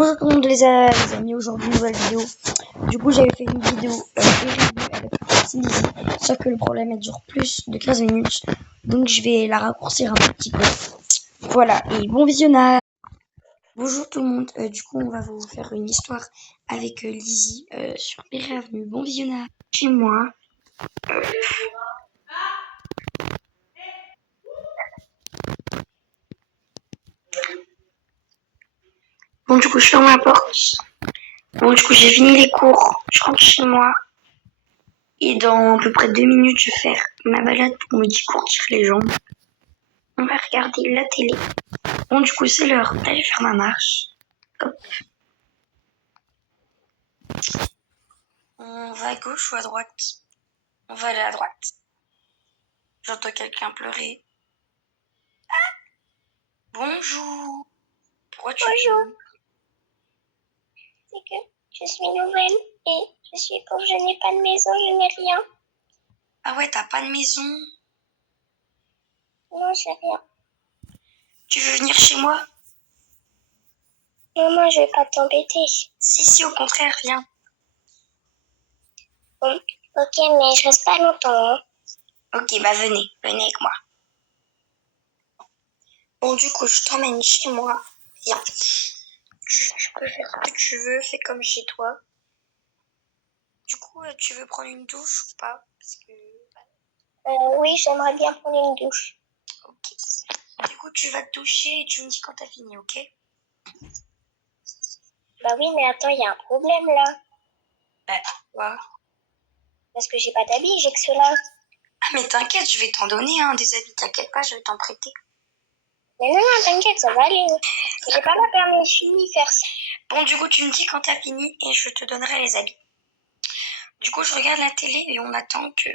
Bonjour tout le monde les amis, aujourd'hui nouvelle vidéo. Du coup j'avais fait une vidéo avec Lizzy, sauf que le problème elle dure plus de 15 minutes. Donc je vais la raccourcir un petit peu. Voilà, et bon visionnage. Bonjour tout le monde, du coup on va vous faire une histoire avec Lizzy sur Péray Avenue. Bon visionnage. Chez moi. Bon du coup je ferme la porte. Bon du coup j'ai fini les cours, je rentre chez moi. Et dans à peu près 2 minutes, je vais faire ma balade pour me décourtir les jambes. On va regarder la télé. Bon, du coup, c'est l'heure d'aller faire ma marche. Hop. On va à gauche ou à droite? On va aller à droite. J'entends quelqu'un pleurer. Ah! Bonjour. Pourquoi tu Bonjour. C'est que je suis nouvelle et je suis pauvre, je n'ai pas de maison, je n'ai rien. Ah ouais, t'as pas de maison? Non, j'ai rien. Tu veux venir chez moi? Non, je vais pas t'embêter. Si, au contraire, viens. Bon, ok, mais je reste pas longtemps. Hein. Ok, bah venez avec moi. Bon, du coup, je t'emmène chez moi. Viens. Tu peux faire ce que tu veux, fais comme chez toi. Du coup, tu veux prendre une douche ou pas? Parce que... Oui, j'aimerais bien prendre une douche. Ok. Du coup, tu vas te doucher et tu me dis quand t'as fini, ok? Bah oui, mais attends, il y a un problème là. Bah, quoi? Parce que j'ai pas d'habits, j'ai que cela. Ah, mais t'inquiète, je vais t'en donner, hein, des habits. T'inquiète pas, je vais t'en prêter. Mais non, t'inquiète, ça va aller. J'ai pas ma permission ni faire ça. Bon, du coup, tu me dis quand t'as fini et je te donnerai les habits. Du coup, je regarde la télé et on attend que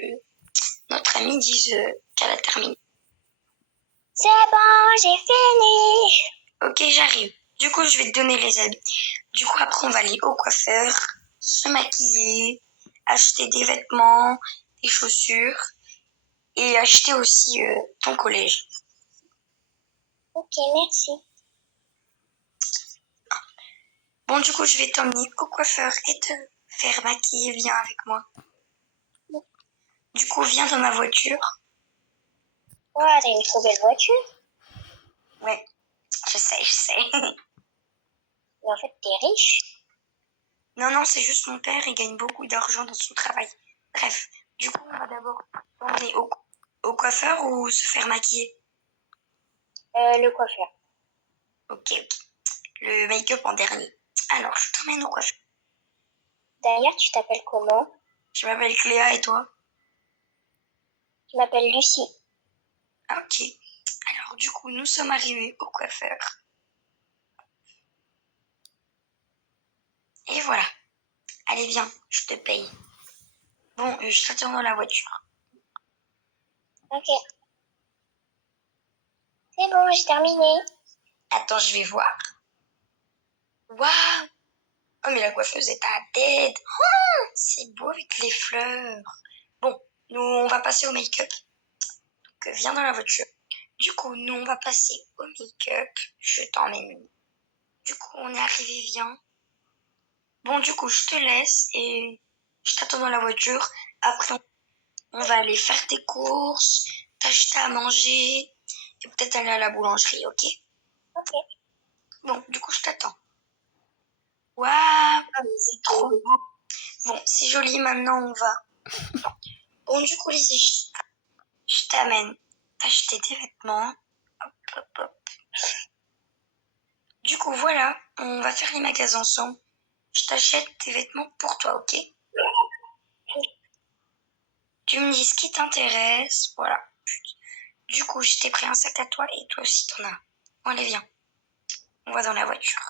notre amie dise qu'elle a terminé. C'est bon, j'ai fini. Ok, j'arrive. Du coup, je vais te donner les habits. Du coup, après, on va aller au coiffeur, se maquiller, acheter des vêtements, des chaussures et acheter aussi ton collège. Ok, merci. Bon, du coup, je vais t'emmener au coiffeur et te faire maquiller. Viens avec moi. Du coup, viens dans ma voiture. Ouais, t'as une trop belle voiture. Ouais, je sais. Mais en fait, t'es riche. Non, c'est juste mon père, il gagne beaucoup d'argent dans son travail. Bref, du coup, on va d'abord t'emmener au coiffeur ou se faire maquiller. Le coiffeur. Ok. Le make-up en dernier. Alors, je t'emmène au coiffeur. D'ailleurs, tu t'appelles comment? Je m'appelle Cléa et toi? Je m'appelle Lucie. Ah, ok. Alors, du coup, nous sommes arrivés au coiffeur. Et voilà. Allez, viens, je te paye. Bon, je t'attends dans la voiture. Ok. C'est bon, j'ai terminé. Attends, je vais voir. Waouh! Oh, mais la coiffeuse est à tête. Oh, c'est beau avec les fleurs. Bon, nous, on va passer au make-up. Donc, viens dans la voiture. Du coup, nous, on va passer au make-up. Je t'emmène. Du coup, on est arrivé, viens. Bon, du coup, je te laisse et je t'attends dans la voiture. Après, on va aller faire tes courses, t'acheter à manger et peut-être aller à la boulangerie, ok? Ok. Bon, du coup, je t'attends. Waouh, c'est trop beau. Bon, c'est joli, maintenant on va. Bon, du coup, Lizzy, je t'amène acheter des vêtements. Hop, hop, hop. Du coup, voilà, on va faire les magasins ensemble. Je t'achète des vêtements pour toi, ok? Tu me dis ce qui t'intéresse, voilà. Du coup, je t'ai pris un sac à toi et toi aussi t'en as. Bon, allez, viens. On va dans la voiture.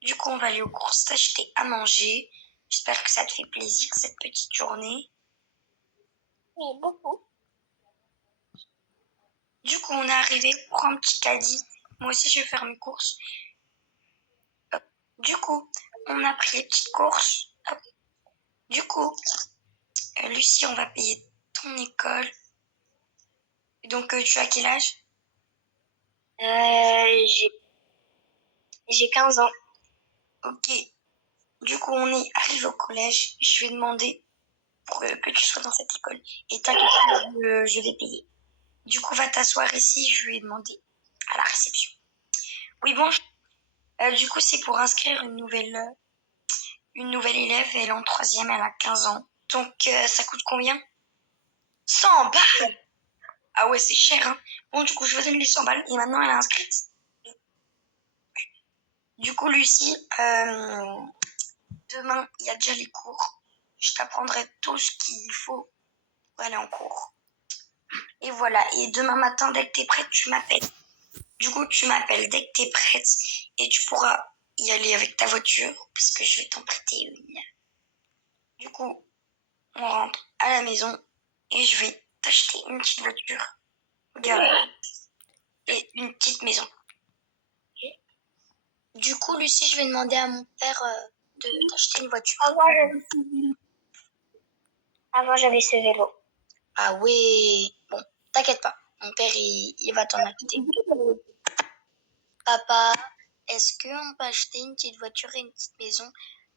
Du coup, on va aller aux courses t'acheter à manger. J'espère que ça te fait plaisir cette petite journée. Oui, beaucoup. Du coup, on est arrivé pour un petit caddie. Moi aussi, je vais faire mes courses. Hop. Du coup, on a pris les petites courses. Hop. Du coup, Lucie, on va payer ton école. Donc, tu as quel âge? J'ai J'ai 15 ans. Ok. Du coup, on est arrivé au collège. Je vais demander pour que tu sois dans cette école. Et t'inquiète pas, je vais payer. Du coup, va t'asseoir ici. Je vais demander à la réception. Oui, bon. Du coup, c'est pour inscrire une nouvelle élève. Elle est en troisième, elle a 15 ans. Donc, ça coûte combien? 100 balles. Ah ouais, c'est cher, hein. Bon, du coup, je vous donne les 100 balles. Et maintenant, elle est inscrite. Du coup, Lucie, demain, il y a déjà les cours. Je t'apprendrai tout ce qu'il faut pour aller en cours. Et voilà. Et demain matin, dès que t'es prête, tu m'appelles. Du coup, tu m'appelles dès que t'es prête et tu pourras y aller avec ta voiture parce que je vais t'en prêter une. Du coup, on rentre à la maison et je vais t'acheter une petite voiture. Regarde. Et une petite maison. Du coup, Lucie, je vais demander à mon père de t'acheter une voiture. Avant, j'avais ce vélo. Ah ouais. Bon, t'inquiète pas. Mon père, il va t'en acheter. Papa, est-ce qu'on peut acheter une petite voiture et une petite maison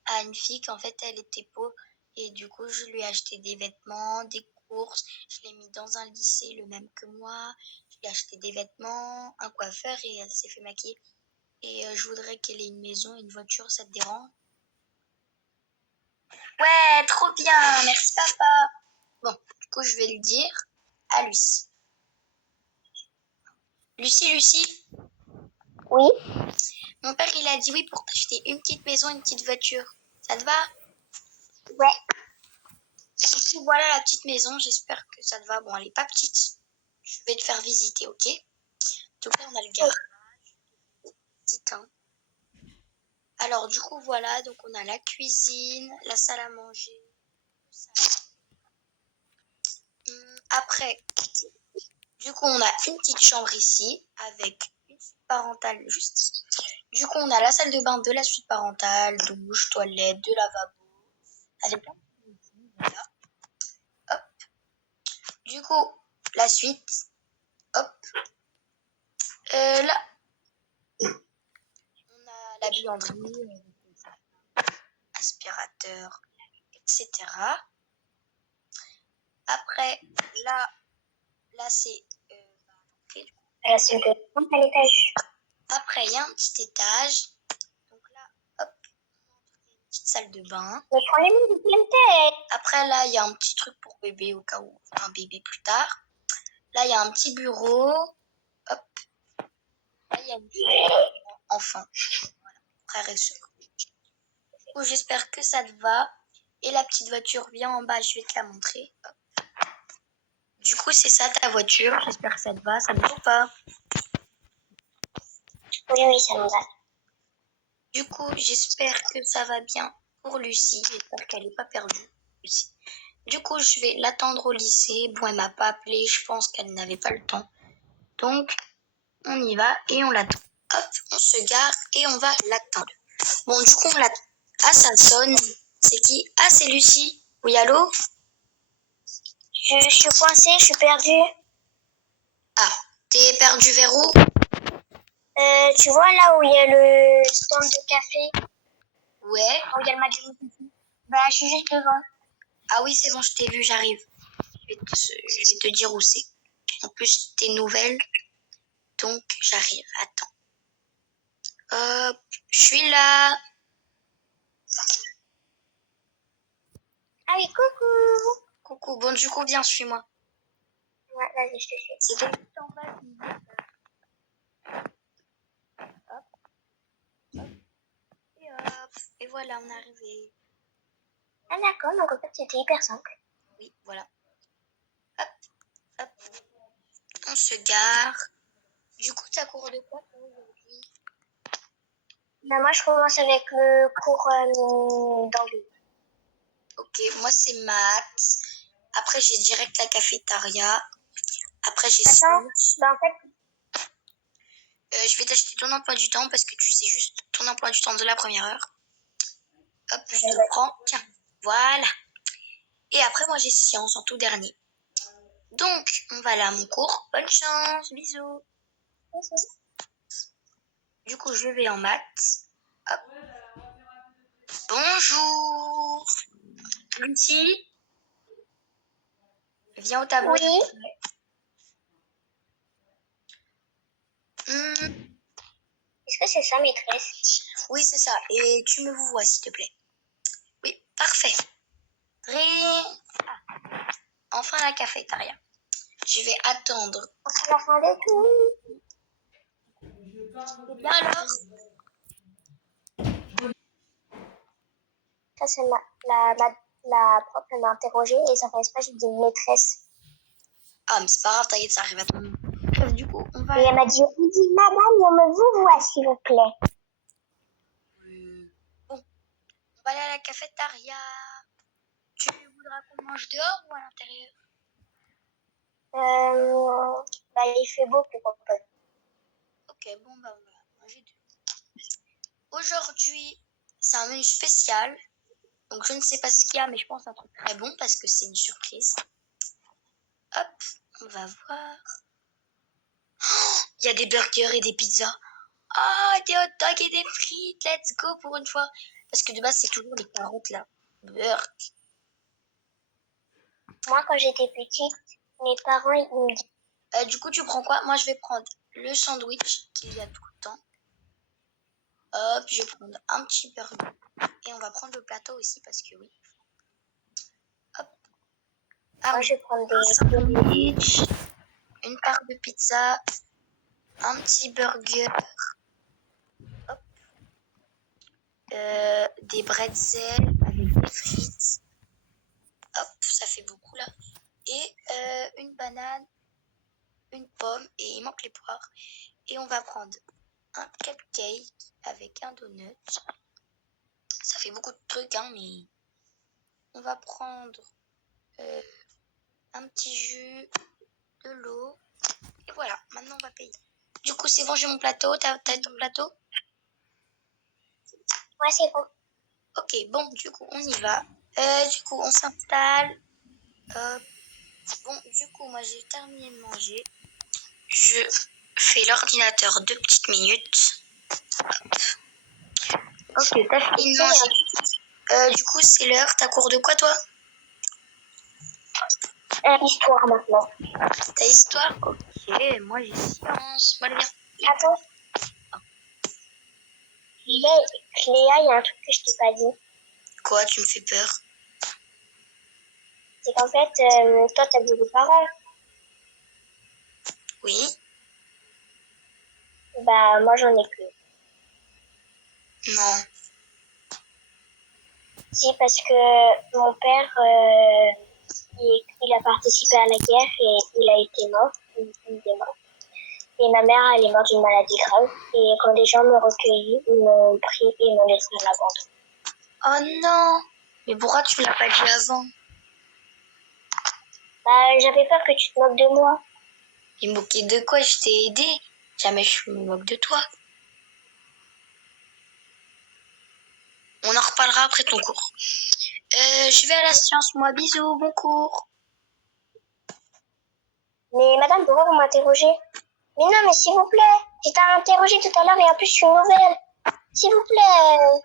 à une fille qu'en fait, elle était pauvre et du coup, je lui ai acheté des vêtements, des courses. Je l'ai mis dans un lycée, le même que moi. Je lui ai acheté des vêtements, un coiffeur et elle s'est fait maquiller. Et je voudrais qu'elle ait une maison et une voiture, ça te dérange? Ouais, trop bien, merci papa. Bon, du coup, je vais le dire à Lucie. Lucie, Oui. mon père, il a dit oui pour t'acheter une petite maison, une petite voiture. Ça te va? Ouais. Du coup, voilà la petite maison, j'espère que ça te va. Bon, elle est pas petite. Je vais te faire visiter, ok? Donc là, on a le garage. Petite, hein. Alors, du coup, voilà. Donc, on a la cuisine, la salle à manger. Après, du coup, on a une petite chambre ici avec une suite parentale juste ici. Du coup, on a la salle de bain de la suite parentale, douche, toilette, de lavabo. Avec plein de choses, voilà. Hop. Du coup, la suite. Hop. Là, on a la buanderie, aspirateur, etc. Après, là c'est l'entrée. La suite de à l'étage. Après, il y a un petit étage. Donc là, hop, une petite salle de bain. Mais prends les mains de pleine tête. Après, là, il y a un petit truc pour bébé au cas où on fera un bébé plus tard. Là, il y a un petit bureau. Hop. Là, il y a une chambre enfant. Voilà, frère et soeur. Du coup, j'espère que ça te va. Et la petite voiture vient en bas, je vais te la montrer. Hop. Du coup, c'est ça ta voiture. J'espère que ça te va. Ça te va ou pas? Oui, ça me va. Du coup, j'espère que ça va bien pour Lucie. J'espère qu'elle n'est pas perdue, Lucie. Du coup, je vais l'attendre au lycée. Bon, elle m'a pas appelé. Je pense qu'elle n'avait pas le temps. Donc, on y va et on l'attend. Hop, on se gare et on va l'attendre. Bon, du coup, on l'attend. Ah, ça sonne. C'est qui? Ah, c'est Lucie. Oui, allô? Je suis coincée, je suis perdue. Ah, t'es perdu vers où? Tu vois là où il y a le stand de café, Ouais. où il y a le magasin de café. Bah, je suis juste devant. Ah oui, c'est bon, je t'ai vu, j'arrive. Je vais te dire où c'est. En plus, t'es nouvelle, donc j'arrive. Attends. Hop, je suis là. Ah oui, coucou. Coucou, bon, du coup, viens, suis-moi. Ouais, vas-y, je te suis. C'était juste en bas. Hop, hop. Et voilà, on est arrivé. Ah d'accord, donc en fait c'était hyper simple. Oui, voilà. Hop, hop. On se gare. Du coup, t'as cours de quoi toi, aujourd'hui? Bah, moi je commence avec le cours d'anglais. Ok, moi c'est maths. Après, j'ai direct la cafétéria. Après, j'ai Attends, sciences. bah en fait, Je vais t'acheter ton emploi du temps parce que tu sais juste ton emploi du temps de la première heure. Hop, je te prends. Tiens, voilà. Et après, moi, j'ai sciences en tout dernier. Donc, on va aller à mon cours. Bonne chance, bisous. Du coup, je vais en maths. Hop. Bonjour. Lucie, viens au tableau. Oui. Est-ce que c'est ça, maîtresse? Oui, c'est ça. Et tu me vois, s'il te plaît. Oui, parfait. Enfin la cafétéria. Je vais attendre. C'est la fin de tout. Et bien alors? Ça, c'est la prof elle m'a interrogée et ça fait pas, j'ai dit maîtresse. Ah, mais c'est pas grave, t'inquiète, ça arrive à tout le monde. Bref, du coup, on va... Et elle m'a dit, je vous dis, madame, je me vous vois, s'il vous plaît. Bon, on va aller à la cafétéria. Tu voudras qu'on mange dehors ou à l'intérieur? Bah, il fait beau pour qu'on peut. Ok, bon, bah, on va manger dehors. Aujourd'hui, c'est un menu spécial. Donc, je ne sais pas ce qu'il y a, mais je pense un truc très bon parce que c'est une surprise. Hop, on va voir. Oh, il y a des burgers et des pizzas. Ah, des hot dogs et des frites. Let's go pour une fois. Parce que de base, c'est toujours les carottes là. Burger. Moi, quand j'étais petite, mes parents, ils me disaient, Du coup, tu prends quoi? Moi, je vais prendre le sandwich qu'il y a tout le temps. Hop, je vais prendre un petit burger. Et on va prendre le plateau aussi parce que oui. Hop. Ah, moi, oui. je vais prendre Un des... sandwich, une part de pizza, un petit burger. Hop. Des bretzels avec des frites. Hop, ça fait beaucoup là. Et une banane, une pomme et il manque les poires. Et on va prendre un cupcake avec un donut. Ça fait beaucoup de trucs, hein, mais on va prendre un petit jus, de l'eau. Et voilà, maintenant on va payer. Du coup, c'est bon, j'ai mon plateau. T'as ton plateau? Ouais, c'est bon. Ok, bon, du coup, on y va. Du coup, on s'installe. Bon, du coup, moi, j'ai terminé de manger. Je fais l'ordinateur 2 petites minutes. Ok, t'as fini de manger. Du coup, c'est l'heure. T'as cours de quoi, toi? Histoire maintenant. T'as histoire? Ok, moi, j'ai science. Moi, Attends. Cléa, il y a un truc que je t'ai pas dit. Quoi? Tu me fais peur? C'est qu'en fait, toi, t'as beaucoup de parents. Oui. Bah, moi, j'en ai que. Non. Si, parce que mon père, il a participé à la guerre et il a été mort. Il est mort. Et ma mère, elle est morte d'une maladie grave. Et quand les gens m'ont recueilli, ils m'ont pris et ils m'ont laissé à l'abandon. Oh non! Mais pourquoi tu me l'as pas dit avant? Bah, j'avais peur que tu te moques de moi. Et moquer de quoi? Je t'ai aidé. Jamais je me moque de toi. On en reparlera après ton cours. Je vais à la science, moi. Bisous, bon cours. Mais madame, pourquoi vous m'interrogez? Mais non, mais s'il vous plaît, j'étais interrogé tout à l'heure et en plus, je suis nouvelle. S'il vous plaît.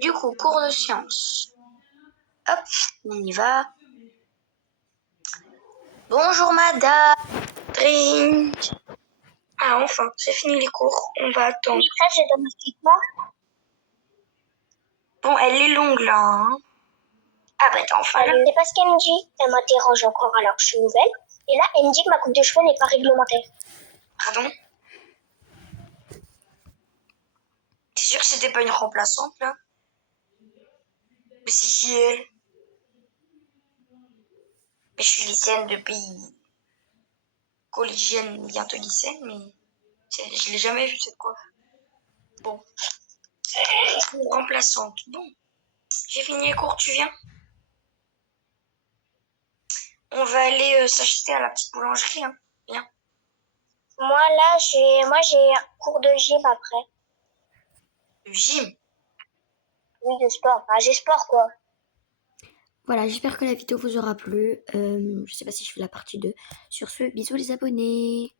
Du coup, cours de sciences. Hop, on y va. Bonjour madame. Drink. Ah, enfin, j'ai fini les cours. On va attendre. Ça, je donne explique-moi. Bon, elle est longue là. Hein. Ah bah t'as enfin là. C'est parce qu'elle me dit, elle m'interroge encore alors que je suis nouvelle. Et là, elle me dit que ma coupe de cheveux n'est pas réglementaire. Pardon? T'es sûr que c'était pas une remplaçante là? Mais c'est qui elle? Mais je suis lycéenne depuis collégienne, bientôt lycéenne, mais je l'ai jamais vue cette coiffe. Bon, une remplaçante. Bon, j'ai fini les cours, tu viens? On va aller s'acheter à la petite boulangerie, hein. Viens. Moi, là, j'ai un cours de gym après. Le gym. Oui, de sport. Bah, j'ai sport, quoi. Voilà, j'espère que la vidéo vous aura plu. Je sais pas si je fais la partie 2. Sur ce, bisous les abonnés.